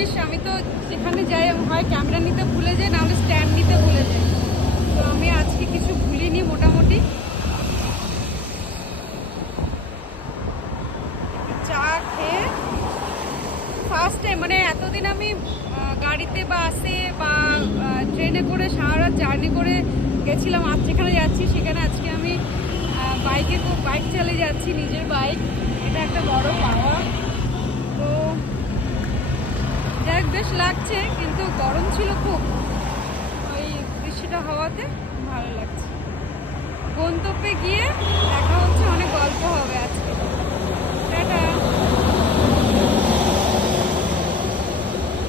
ভাগ্যিস আমি তো যেখানে যাই আমি হয় ক্যামেরা নিতে ভুলে যাই, নাহলে স্ট্যান্ড নিতে ভুলে যাই। তো আমি আজকে কিছু ভুলিনি মোটামুটি। চা খেয়ে ফার্স্ট টাইম, মানে এতদিন আমি গাড়িতে বাসে বা ট্রেনে করে সারা রাত জার্নি করে গেছিলাম। আজ যেখানে যাচ্ছি সেখানে আজকে আমি বাইক চালিয়ে যাচ্ছি, নিজের বাইক। এটা একটা বড় পাওয়া। তো যাই হোক, বেশ লাগছে, কিন্তু গরম ছিল খুব। ওই বৃষ্টিটা হওয়াতে ভালো লাগছে। গন্তব্যে গিয়ে